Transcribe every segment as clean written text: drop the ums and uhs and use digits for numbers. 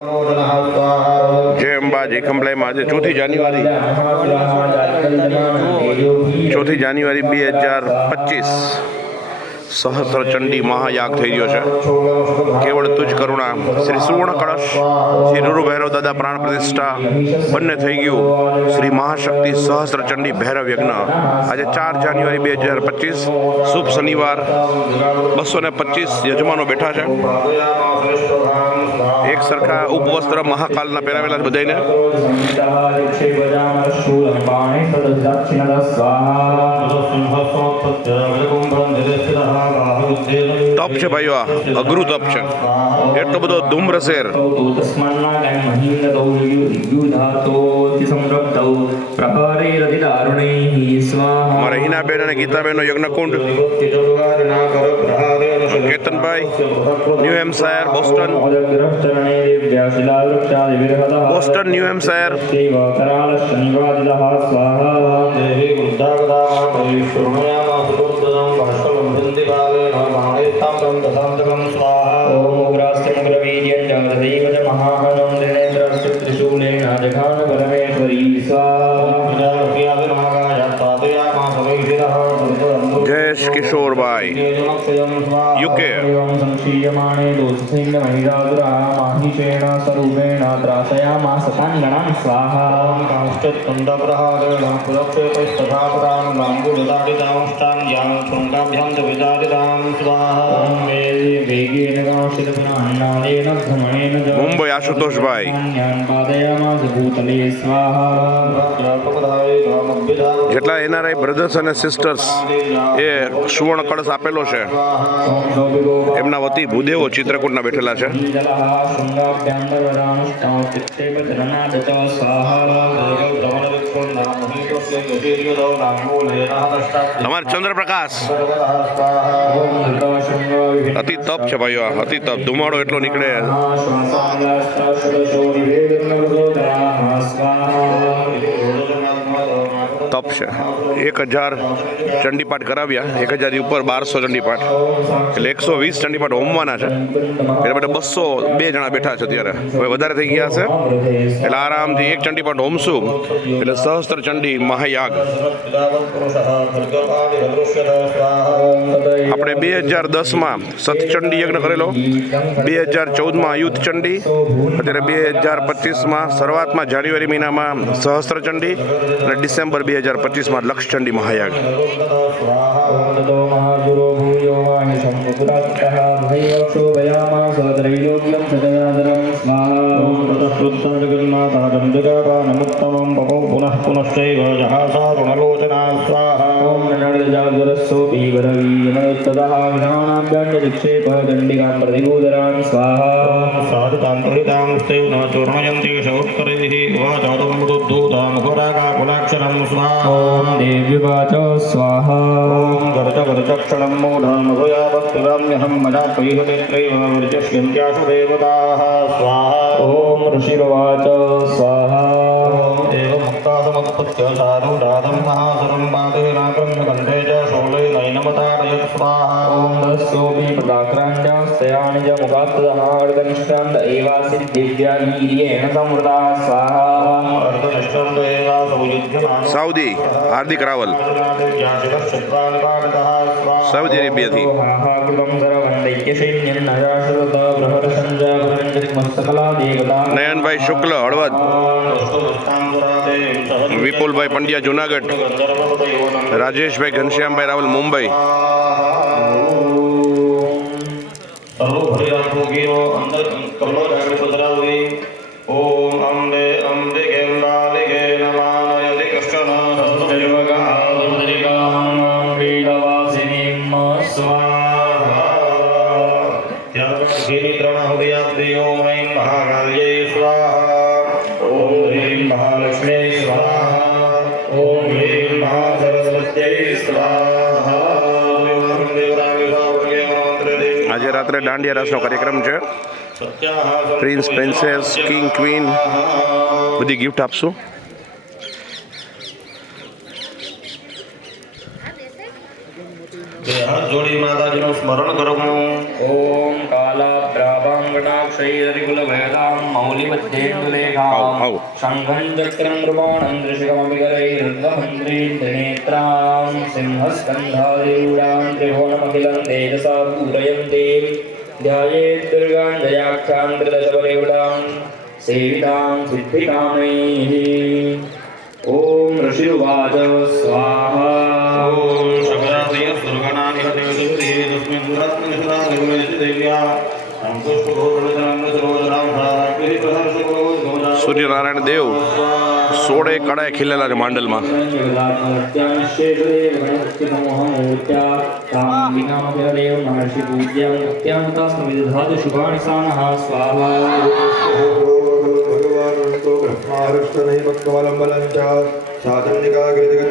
जय अंबा जय खंभलाई में आज 4 जान्युआरी 2025 सहस्र चंडी महायाग थई गयो छे। केवल तुझ करुणा श्री सुवर्ण कलश श्री रुरु भैरव दादा प्राण प्रतिष्ठा बंने थई गयु। श्री महाशक्ति सहस्र चंडी भैरव यज्ञ आज 4 जान्युआरी 2025 शुभ शनिवार 225 यजमानो बैठा है। एक सरखा उपवस्त्र महाकालना पहेरावेला बधाईने। तप छे भाईओ, अघरू तप छे। एटलो बधो धूम्रसेर मारा हीनाबेन अने गीताबेन यज्ञकुंड Ketan bhai New Hampshire Boston New Hampshire. Jayesh Kishor bhai UK Mumbai Ashutosh bhai जेटला एनआरआई ब्रदर्स अने सिस्टर्स ए सुवर्ण कलश आपेलो छे एमना वती भूदेवो चित्रकूटना बेठेला छे। हमारे चंद्रप्रकाश अति तप छे भाईओ, अति तप धुमाड़ो एटलो निकळे। तप छे 1000 चंडीपाठ कराव्या, 1000 ऊपर 1200 चंडीपाठ એટલે 120 चंडीपाठ होमवाना छे। એટલે માટે 202 જણા બેઠા છે અત્યારે, હવે વધારે થઈ ગયા છે એટલે આરામથી એક ચંડીપાઠ હોમશું એટલે સહસ્ત્ર ચંડી મહાયાગ। આપણે 2010 માં સતચંડી યજ્ઞ કરેલો, 2014 માં અયુત ચંડી, અત્યારે 2025 માં શરૂઆતમાં જાન્યુઆરી મહિનામાં સહસ્ત્ર ચંડી અને ડિસેમ્બર 2025 માં લક્ષ ચંડી મહાયાગ। देव्युवाच स्वाहा गर्जक्षणं मूढमभयावत्तुराम्यहं मदात्वैहनेत्रैव वर्जस्यन्त्यासु देवताः स्वाहा। ॐ ऋषिर्वाच स्वाहा। एवमुक्तासमुत्पत्य सारूढादं महासुरं पादेनाक्रम्य कण्ठे च शूलैर्नैनमताडयत् स्वाहा। ॐ दस्योऽपि प्रदाक्राञ्जस्तयानि च मुखात्तदहार्दनिष्ठान्त एवासिद्धिव्या वीर्येण संवृता स्वाहा। अर्धनिष्ठान्त सऊदी हार्दिक रावल सऊदी अरेबिया थी। नयन भाई शुक्ल हड़वद, विपुल भाई पंड्या जूनागढ़, राजेश भाई घनश्याम भाई रावल मुंबई। ओम अम्बे अम्बिके बालिके नमामि कृष्ण स्वाहा। ओम ऐं महाकाल्यै स्वाहा। ओम ह्रीं महालक्ष्मी स्वाहा। ओम ह्रीं महासरस्वत्यै स्वाहा। आज रात्रे दांडिया रासनो कार्यक्रम है। प्रिंस प्रिंसेस किंग क्वीन बधी गिफ्ट आपशू। हाथ जोड़ी माताजी स्मरण करो। ओम कालाभ्रावाङ्गणाक्षैररिकुलभयदां मौलिमध्येन्दुलेखां आउ। शङ्खं चक्रं कृपाणं दृशिकमपि करैर्वहन्त्रीन्दनेत्रां सिंहस्कन्धादिरूढां त्रिभुवनमखिलं तेजसा पूरयन्तीं ध्यायेत् दुर्गां जयाख्यां त्रिदशपरिवृतां सेवितां सिद्धिकामैः ॐ ऋषिरुवाच स्वाहा સૂર્યનારાયણ દેવ 16 કળાએ ખીલેલા છે માંડલમાં.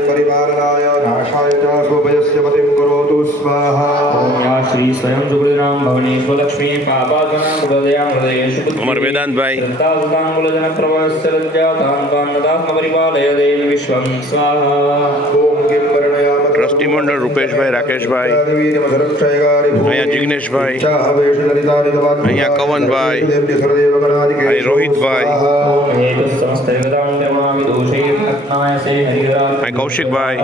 परिपालनाय नाशाय च स्वभयस्य पतिं करोतु स्वाहा. श्री स्वयं सुकृतिनाम भवनेश्वर लक्ष्मी पापागनां हृदयां हृदयेषु અમાર વેદાંતભાઈ ટ્રસ્ટી મંડળ રૂપેશભાઈ, રાકેશભાઈ, અહીંયા જિગ્નેશભાઈ, અહીંયા કવનભાઈ, અહીં રોહિતભાઈ, અહીં કૌશિકભાઈ,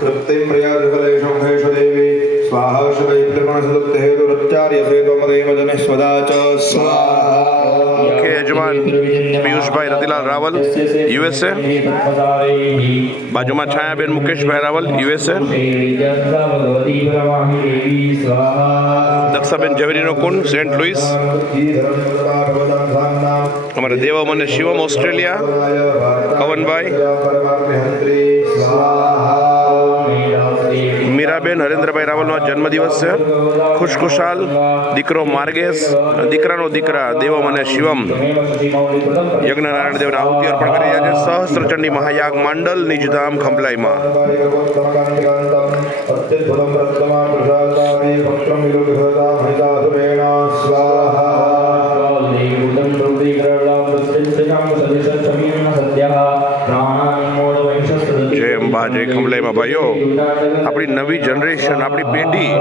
तृप्तिं प्रियादुकलेशं हेषु देवी स्वाहा शुभैर्त्रिगुणसदुक्तहेतुरुच्चार्यसे त्वमदेवजनस्वदा च स्वाहा. મુખ્ય યજમાન પિયુષભાઈ રતિલાલ રાવલ, યુએસએ. બાજુમાં છાયાબેન મુકેશભાઈ રાવલ, યુએસએ. દક્ષાબેન ઝવેરીનો કુંડ, સેન્ટ લુઈસ. અમારા દેવમ અને શિવમ, ઓસ્ટ્રેલિયા. કવનભાઈ, મીરાબેન હરેન્દ્રભાઈ રાવલનો જન્મદિવસ છે. ખુશખુશાલ દીકરો માર્ગેશ, દીકરાનો દીકરા દેવમ અને શિવમ યજ્ઞનારાયણ દેવને આહુતિ અર્પણ કરી રહ્યા છે. સહસ્ત્રચંડી મહાયાગ માંડલ નિજધામ ખંભલાઈમાં. જય અંબા, જય ખંભલાઈમાં. ભાઈઓ, આપણી નવી જનરેશન, આપણી પેઢી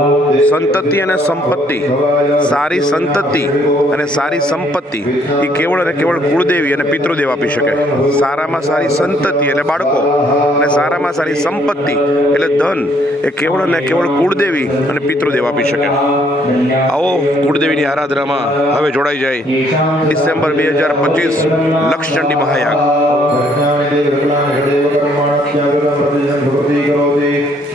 સંતતિ અને સંપત્તિ, સારી સંતતિ અને સારી સંપત્તિ એ કેવળ અને કેવળ કુળદેવી અને પિતૃદેવ આપી શકે. સારામાં સારી સંતતિ એટલે બાળકો અને સારામાં સારી સંપત્તિ એટલે ધન એ કેવળ અને કેવળ કુળદેવી અને પિતૃદેવ આપી શકે. આવો કુળદેવીની આરાધનામાં હવે જોડાઈ જાય. ડિસેમ્બર 2025 લક્ષચંડી મહાયાગ.